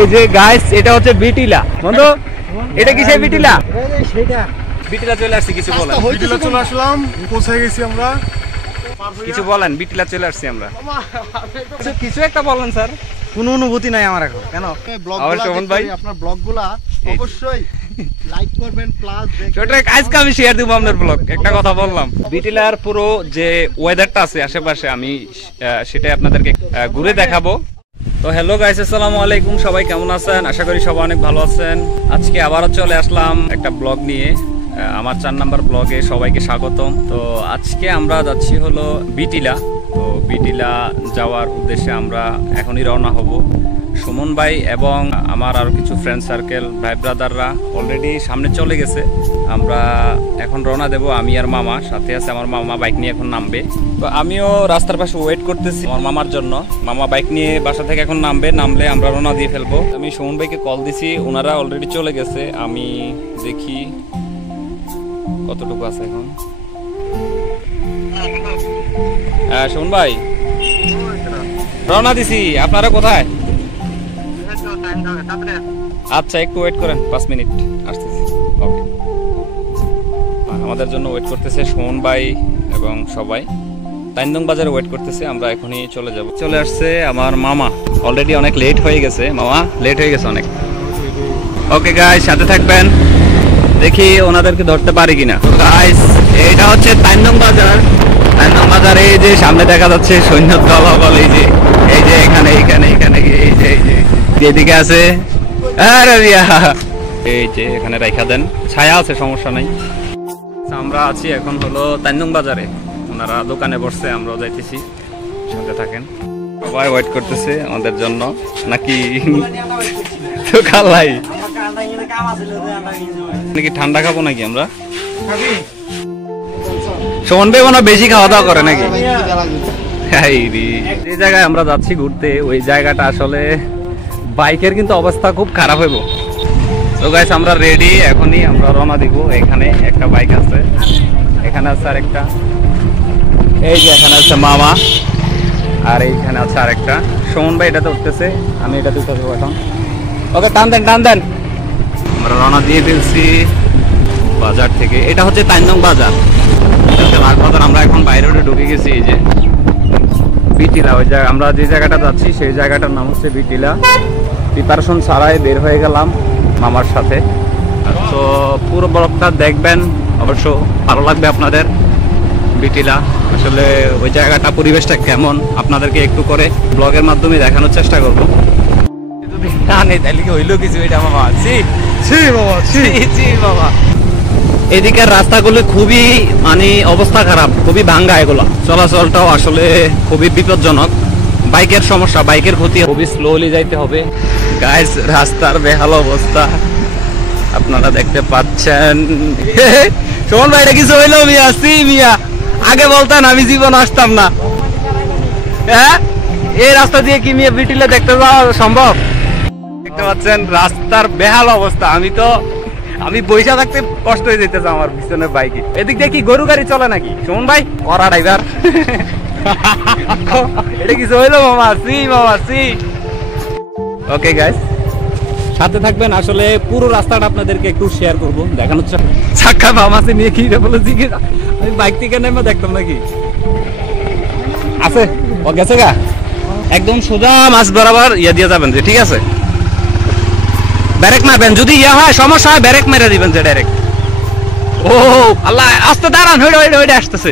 এই যে গাইস, এটা হচ্ছে বিটিলা বন্ধু। এটা কি সেই বিটিলা? সেটা বিটিলা চলে আসছে, কিছু বলেন। বিটিলা চলে আসলাম, পৌঁছে গেছি আমরা। কিছু বলেন, বিটিলা চলে আসছি আমরা। কিছু একটা বলেন স্যার। কোনো অনুভূতি নাই আমার এখন। কেন শোভন ভাই, আপনার ব্লগগুলা অবশ্যই লাইক করবেন, প্লাস আজকে আমি শেয়ার দিব আপনার ব্লগ। একটা কথা বললাম, বিটিলার পুরো যে ওয়েদারটা আছে আশেপাশে, আমি সেটাই আপনাদেরকে ঘুরে দেখাবো। তো হ্যালো গাইস, আসসালামু আলাইকুম। সবাই কেমন আছেন? আশা করি সবাই অনেক ভালো আছেন। আজকে আবারও চলে আসলাম একটা ব্লগ নিয়ে, আমার 4 নাম্বার ব্লগে সবাইকে স্বাগতম। তো আজকে আমরা যাচ্ছি হলো বিটিলা। তো বিটিলা যাওয়ার উদ্দেশ্যে আমরা এখনই রওনা হব। সুমন ভাই এবং আমার আরো কিছু ফ্রেন্ড সার্কেল, ভাই ব্রাদাররা অলরেডি সামনে চলে গেছে। আমরা এখন রওনা দেব, আমি আর মামা। সাথে আছে আমার মামা, বাইক নিয়ে এখন নামবে। তো আমিও রাস্তার পাশে ওয়েট করতেছি আমার মামার জন্য। মামা বাইক নিয়ে বাসা থেকে এখন নামবে, নামলে আমরা রওনা দিয়ে ফেলবো। আমি সুমন ভাইকে কল দিছি, ওনারা অলরেডি চলে গেছে। আমি দেখি কতটুকু আছে এখন। হ্যাঁ সুমন ভাই, রওনা দিছি। আপনারা কোথায়? আচ্ছা একটু ওয়েট করেন, 5 মিনিট আসতেছি। ওকে, আমাদের জন্য ওয়েট করতেছে সুমন ভাই এবং সবাই। তাইন্দং বাজারে ওয়েট করতেছে, আমরা এখনই চলে যাব। চলে আসছে আমার মামা, অলরেডি অনেক লেট হয়ে গেছে। মামা লেট হয়ে গেছে অনেক। ওকে গাইস, সাথে থাকবেন, দেখি ওনাদেরকে ধরতে পারি কিনা। গাইস, এটা হচ্ছে তাইন্দং বাজার। তাইন্দং বাজারে এই যে সামনে দেখা যাচ্ছে সৈন্য দল, এই যে এখানে এখানে এখানে এই যে এদিকে আছে। আরে এই যে এখানে রাখা দেন, ছায়া আছে, সমস্যা নাই। আমরা আছি এখন হলো তাইন্দং বাজারে, ওনারা দোকানে বসছে, আমরাও যাইতেছি, সাথে থাকেন। সবাই ওয়েট করতেছে আমাদের জন্য নাকি? তো খালাই নাকি ঠান্ডা খাবো নাকি আমরা? সুমন ভাই মনে বেশি খাওয়া দাওয়া করে নাকি? যে জায়গায় আমরা যাচ্ছি ঘুরতে, ওই জায়গাটা আসলে বাইকের কিন্তু অবস্থা খুব খারাপ হইব। তো গাইস, আমরা রেডি, এখনই আমরা রওনা দিব। এখানে একটা বাইক আছে, এখানে আছে আরেকটা, এই যে এখানে আছে মামা, আর এইখানে আছে আরেকটা। সুমন ভাই এটাতে উঠতেছে, আমি এটাতে উঠতে দেবো এখন। ওকে, টান দেন টান দেন। আমরা রওনা দিয়ে ফেলছি বাজার থেকে। এটা হচ্ছে তাইন্দং বাজার, আমরা এখন বাইরে ঢুকে গেছি। এই যে বিটিলা, ওই জায়গা আমরা যে জায়গাটা যাচ্ছি সেই জায়গাটার নাম হচ্ছে বিটিলা। প্রিপারেশন ছাড়াই বের হয়ে গেলাম মামার সাথে। তো পুরো ব্লগটা দেখবেন, অবশ্য ভালো লাগবে আপনাদের। বিটিলা আসলে ওই জায়গাটা, পরিবেশটা কেমন আপনাদেরকে একটু করে ব্লগের মাধ্যমে দেখানোর চেষ্টা করব। যদি না নেই তাহলে কি হইলো কিছু? এটা মামা বাবা, এদিকের রাস্তাগুলো খুবই মানে অবস্থা খারাপ, খুবই ভাঙ্গা। এগুলো চলাচলটাও আসলে খুবই বিপজ্জনক। বাইকের সমস্যা, বাইকের ক্ষতি, খুবই স্লোলি যাইতে হবে। গাইস, রাস্তার বেহাল অবস্থা আপনারা দেখতে পাচ্ছেন। সুমন ভাই, এটা কিছু হইলো মিয়া? মিয়া আগে বলতেন, আমি জীবন আসতাম না। হ্যাঁ, এই রাস্তা দিয়ে কি মিয়া বিটিলে দেখতে যাওয়া সম্ভব? দেখতে পাচ্ছেন রাস্তার বেহাল অবস্থা। আমি বৈশা থাকতে কষ্ট হয়ে যেতেছে আমার পিছনে বাইকে। এদিক দিয়ে কি গরু গাড়ি চলে নাকি? সুমন ভাই করা ড্রাইভার। এটা কিছু হইলো মামা? ওকে গাইস, সাথে থাকবেন। আসলে পুরো রাস্তাটা আপনাদেরকে একটু শেয়ার করবো, দেখানোর চেষ্টা। চাক্কা মামাছে নিয়ে কি বলে জিজ্ঞেস, আমি বাইক থেকে নেমে দেখতাম নাকি আছে। ও গেছে গা, একদম সোজা মাছ বরাবর ইয়ে দিয়ে যাবেন যে, ঠিক আছে? ব্রেক মারবেন, যদি ইয়ে হয় সমস্যা হয় ব্রেক মেরে দিবেন যে ডাইরেক্ট। ও আল্লাহ, আস্তে দাঁড়ান, হইডে আসতেছে।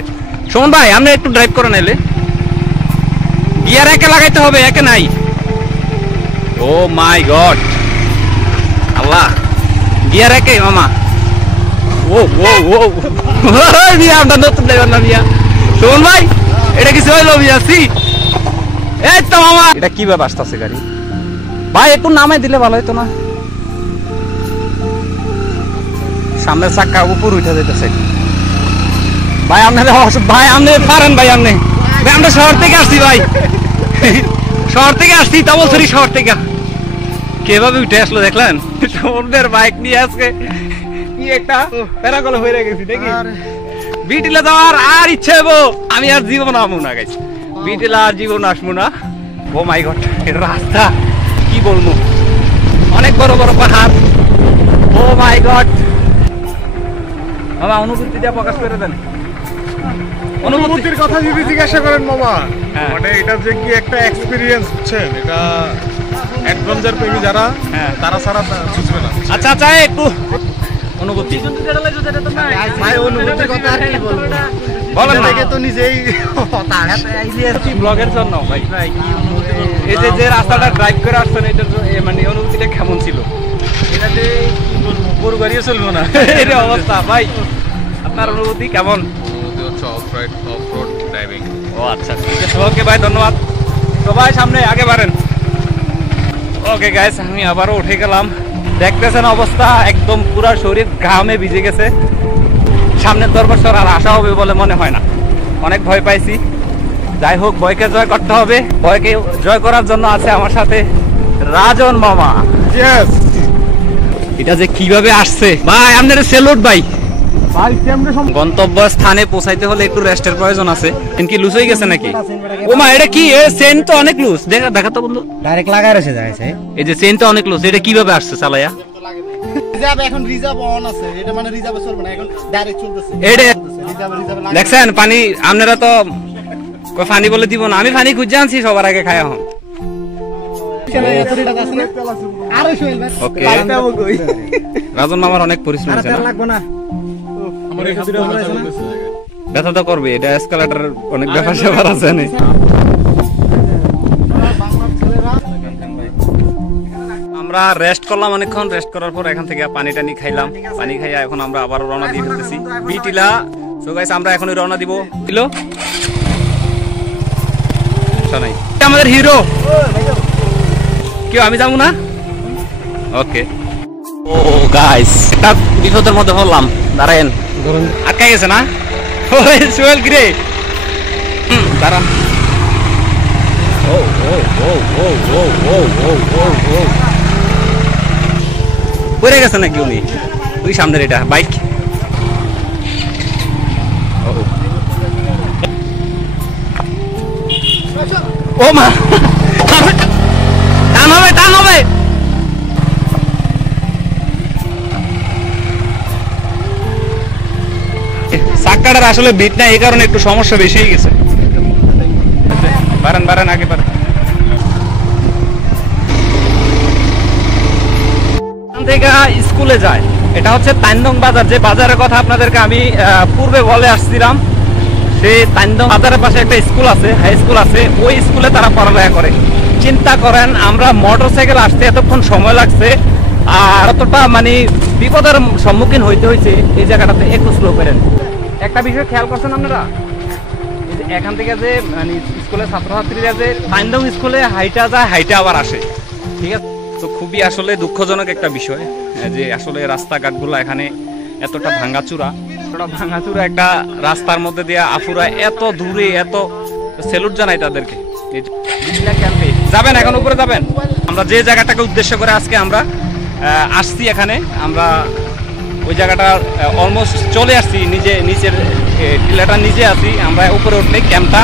সুমন ভাই, আপনি একটু ড্রাইভ করে নাইলে গিয়ার একে লাগাইতে হবে, একে নাই। ও মাই গড, আল্লাহ, গিয়ার একে মামা। ও মিয়া, আমরা নতুন ড্রাইভার না মিয়া। সুমন ভাই, এটা কিছু হইলো মিয়া? এই তো মামা, এটা কিভাবে আসতেছে গাড়ি? ভাই একটু নামাই দিলে ভালো হইতো না? সামনের চাক্কা উপর উঠে যেতেছে। ভাই আপনি পারেন? ভাই আমরা শহর থেকে আসছি, ভাই শহর থেকে আসছি, তা বলছি শহর থেকে। কিভাবে উঠে আসলো দেখলেন? সুমনের বাইক নিয়ে আজকে কি একটা প্যারাগল হয়ে গেছি দেখি। বিটিলা যাওয়ার আর ইচ্ছে হবো, আমি আর জীবন আমু না গাইছি। বিটিলা আর জীবন আসবো না। ও মাই গড, রাস্তা কি বলবো। অনেক বড় বড় পাহাড়। ও মাই গড, মামা অনুভূতিটা প্রকাশ করে দেন। অনুভূতির কথা যদি জিজ্ঞাসা করেন মামা, হ্যাঁ। মানে এটা যে কি একটা এক্সপিরিয়েন্স বুঝছেন, এটা অ্যাডভেঞ্চার প্রেমী যারা তারা ছাড়া বুঝবে না। আচ্ছা আচ্ছা, একটু অনুভূতি ভাই অনুভূতির কথা আর কি বলবো, বলেন না। দেখে তো নিজেই ব্লগের জন্য ভাই, এই যে যে রাস্তাটা ড্রাইভ করে আসছেন, এটার মানে অনুভূতিটা কেমন ছিল? এটাতে কি বলবো, গরু গাড়িও চলবে না এই যে অবস্থা ভাই, আপনার অনুভূতি কেমন? অনুভূতি হচ্ছে অফ রোড ড্রাইভিং। ও আচ্ছা, ঠিক আছে, ওকে ভাই, ধন্যবাদ। সবাই সামনে আগে বাড়েন। ওকে গাইস, আমি আবারও উঠে গেলাম। দেখতেছেন অবস্থা, একদম পুরো শরীর ঘামে ভিজে গেছে। সামনের দরবার আর আসা হবে বলে মনে হয় না, অনেক ভয় পাইছি। যাই হোক, ভয়কে জয় করতে হবে। ভয়কে জয় করার জন্য আছে আমার সাথে রাজন মামা। ইয়েস এটা যে কিভাবে আসছে ভাই, আপনার স্যালুট ভাই। ভাই কেমনে গন্তব্য স্থানে পৌঁছাইতে হলে একটু রেস্টের প্রয়োজন আছে। কি লুজ হয়ে গেছে নাকি? ও মা, এটা কি? চেন তো অনেক লুজ। দেখা তো বন্ধু, ডাইরেক্ট লাগায় রয়েছে যাইছে। এই যে চেন তো অনেক লুজ। এটা কিভাবে আসছে চালায়া? রিজার্ভ এখন রিজার্ভ অন আছে, এটা মানে রিজার্ভে চলবে না, এখন ডাইরেক্ট চলতেছে। এটা রিজার্ভে দেখছেন পানি? আপনারা তো পানি বলে দিব না, আমি পানি খুঁজে আনছি সবার আগে খায় এখন। ওকে, রাজন মামার অনেক পরিশ্রম আছে না? লাগবে না, আমার এই হাতটা ব্যথা তো করবে, এটা এসকালেটর অনেক ব্যাপার স্যাপার আছে না? আমরা রেস্ট করলাম অনেকক্ষণ। রেস্ট করার পর এখান থেকে পানি টানি খাইলাম। পানি খাইয়া এখন আমরা আবার রওনা দিয়ে ফেলতেছি বিটিলা। সো গাইস, আমরা এখনই রওনা দিব। দিলো নাই আমাদের হিরো কেউ, আমি যাবো না। ওকে, ও গাইস, একটা বিপদের মধ্যে হলাম। দাঁড়ান, আটকে গেছে না? ওই সোহেল কিরে, দাঁড়ান। ও ও ও ও ও ও ও ও ও পড়ে গেছে নাকি উনি? ওই সামনের এটা বাইক। ও মা, টান হবে, টান হবে। চাক্কাটার আসলে বিট না, এই কারণে একটু সমস্যা বেশি হয়ে গেছে। বাড়ান বাড়ান, আগে বাড়ান। থেকে স্কুলে যায়, এটা হচ্ছে তাইন্দং বাজার। যে বাজারের কথা আপনাদেরকে আমি পূর্বে বলে আসছিলাম, সেই তাইন্দং বাজারের পাশে একটা স্কুল আছে, হাই স্কুল আছে। ওই স্কুলে তারা পড়ালেখা করে। চিন্তা করেন, আমরা মোটরসাইকেল আসতে এতক্ষণ সময় লাগছে, আর অতটা মানে বিপদের সম্মুখীন হইতে হয়েছে এই জায়গাটাতে। একটু স্লো করেন। একটা বিষয় খেয়াল করছেন আপনারা, এখান থেকে যে মানে স্কুলের ছাত্রছাত্রীরা যে তাইন্দং স্কুলে হাইটা যায়, হাইটা আবার আসে, ঠিক আছে? তো খুবই আসলে দুঃখজনক একটা বিষয় যে আসলে রাস্তাঘাটগুলো এখানে এতটা ভাঙাচুরা একটা রাস্তার মধ্যে দিয়ে আফুরা এত দূরে, এত স্যালুট জানাই তাদেরকে। যাবেন এখন উপরে যাবেন। আমরা যে জায়গাটাকে উদ্দেশ্য করে আজকে আমরা আসছি, এখানে আমরা ওই জায়গাটা অলমোস্ট চলে আসছি। নিচের টিলাটার নিচে আছি আমরা। উপরে উঠলে ক্যাম্পটা,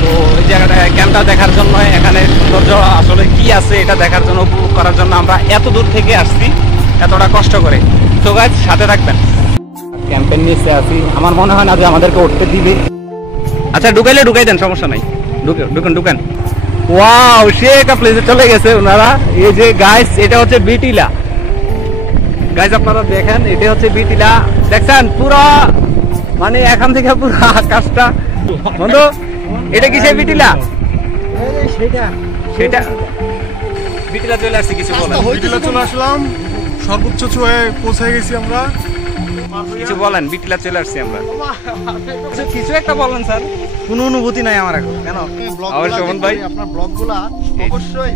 তো ওই জায়গাটা ক্যাম্পটা দেখার জন্য, এখানে সৌন্দর্য আসলে কি আছে এটা দেখার জন্য, উপভোগ করার জন্য আমরা এত দূর থেকে আসছি, এতটা কষ্ট করে। তো গাইস, সাথে থাকবেন। ক্যাম্পের নিচে আছি, আমার মনে হয় না যে আমাদেরকে উঠতে দিবে। আচ্ছা, ঢুকাইলে ঢুকাই দেন, সমস্যা নাই। ঢুকেন। ওয়াও, সে একটা প্লেসে চলে গেছে ওনারা। এই যে গাইস, এটা হচ্ছে বিটিলা। গাইস, আপনারা দেখেন, এটা হচ্ছে বিটিলা। দেখছেন পুরো, মানে এখান থেকে পুরো আকাশটা। বন্ধু, এটা কি সেই বিটিলা? সেটা বিটিলা চলে আসছে, কিছু বলেন। বিটিলা চলে আসলাম, সর্বোচ্চ চুয়ায় পৌঁছে গেছি আমরা। কিছু বলেন, বিটিলা চলে আসছি আমরা। কিছু একটা বলেন স্যার। কোনো অনুভূতি নাই আমার এখন। কেন? অবশ্যই সুমন ভাই, আপনার ব্লগগুলা অবশ্যই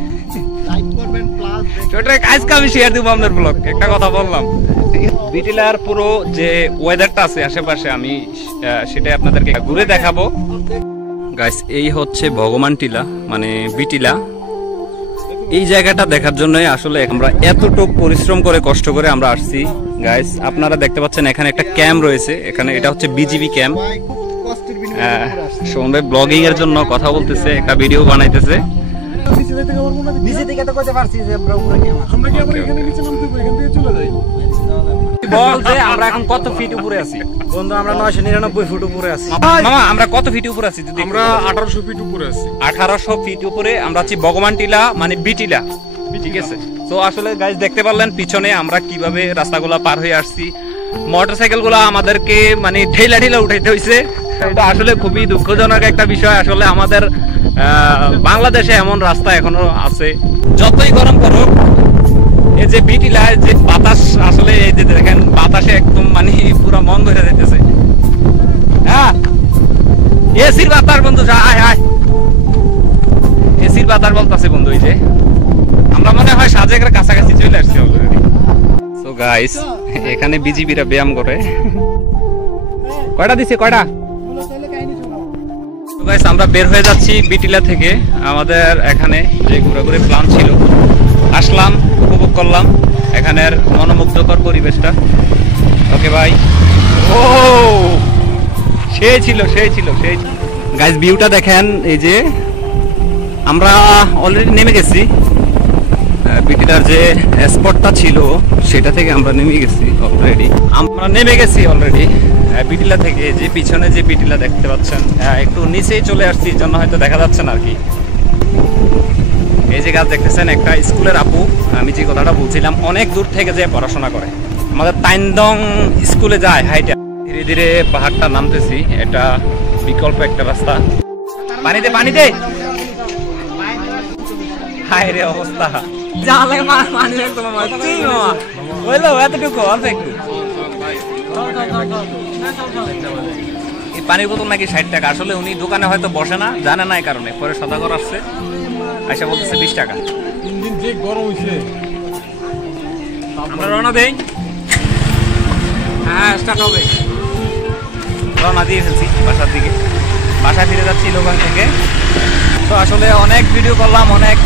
লাইক করবেন, প্লাস আজকে আমি শেয়ার দিব আপনার ব্লগ। একটা কথা বললাম, বিটিলার পুরো যে ওয়েদারটা আছে আশেপাশে, আমি সেটা আপনাদেরকে ঘুরে দেখাবো। গাইস, এই হচ্ছে ভগবান টিলা, মানে বিটিলা। এই জায়গাটা দেখার জন্যই আসলে আমরা এতটুকু পরিশ্রম করে, কষ্ট করে আমরা আসছি। গাইস, আপনারা দেখতে পাচ্ছেন এখানে একটা ক্যাম্প রয়েছে। এখানে এটা হচ্ছে বিজিবি ক্যাম্প। সুমন ভাই ব্লগিং এর জন্য কথা বলতেছে, একটা ভিডিও বানাইতেছে। নিচে যেতে পারবো না? নিচে থেকে তো কইতে পারছি যে আমরা উপরে কি আমার আমরা কি আবার এখানে নিচে নামতে হবে? এখান থেকে চলে যাই। বল যে আমরা এখন কত ফিট উপরে আছি? বন্ধু আমরা 999 ফুট উপরে আছি। মামা আমরা কত ফিট উপরে আছি? যদি আমরা 1800 ফিট উপরে আছি। 1800 ফিট উপরে আমরা আছি ভগবান টিলা, মানে বিটিলা, ঠিক আছে। তো আসলে গাইস দেখতে পারলেন পিছনে আমরা কিভাবে রাস্তাগুলো পার হয়ে আসছি। মোটরসাইকেল গুলো আমাদেরকে মানে ঠেলা ঠেলা উঠাইতে হয়েছে। এটা আসলে খুবই দুঃখজনক একটা বিষয়। আসলে আমাদের বাংলাদেশে এমন রাস্তা এখনো আছে। যতই গরম করুক, এই যে বিটিলায় যে বাতাস, আসলে এই যে দেখেন বাতাসে একদম মানে পুরো মন ধরে যাইতেছে। হ্যাঁ, এসির বাতাস বন্ধু, আয় আয়, এসির বাতাস বলতেছে বন্ধু। এই যে আমরা মনে হয় সাজেকের কাছাকাছি চলে আসছি অলরেডি। সো গাইস, এখানে বিজিবিরা ব্যায়াম করে। কয়টা দিছে, কয়টা? তো গাইস আমরা বের হয়ে যাচ্ছি বিটিলা থেকে। আমাদের এখানে যে ঘোরাঘুরি প্ল্যান ছিল, আসলাম, উপভোগ করলাম এখানের মনোমুগ্ধকর পরিবেশটা। ওকে ভাই, ও সেই ছিল গাইস, ভিউটা দেখেন। এই যে আমরা অলরেডি নেমে গেছি, বিটিলার যে স্পটটা ছিল সেটা থেকে আমরা নেমে গেছি অলরেডি বিটিলা থেকে। যে পিছনে যে বিটিলা দেখতে পাচ্ছেন, একটু নিচেই চলে আসছি, এই জন্য হয়তো দেখা যাচ্ছে না আর কি। এই যে গাছ দেখতেছেন, একটা স্কুলের আপু, আমি যে কথাটা বলছিলাম, অনেক দূর থেকে যে পড়াশোনা করে, আমাদের তাইন্দং স্কুলে যায় হাইটা। ধীরে ধীরে পাহাড়টা নামতেছি, এটা বিকল্প একটা রাস্তা। পানি দে হায় রে অবস্থা, যা লাগে পানি একদম বললো এতটুকু অল্প একটু। এই পানির বোতল নাকি 60 টাকা। আসলে উনি দোকানে হয়তো বসে না, জানে না, এই কারণে পরে সদাগর আসছে, আইসা বলতেছে 20 টাকা। যে গরম হইছে, আমরা রওনা দেই। হ্যাঁ, স্টার্ট হবে। রওনা দিয়ে ফেলছি বাসার দিকে, বাসায় ফিরে যাচ্ছি দোকান থেকে। তো আসলে অনেক ভিডিও করলাম, অনেক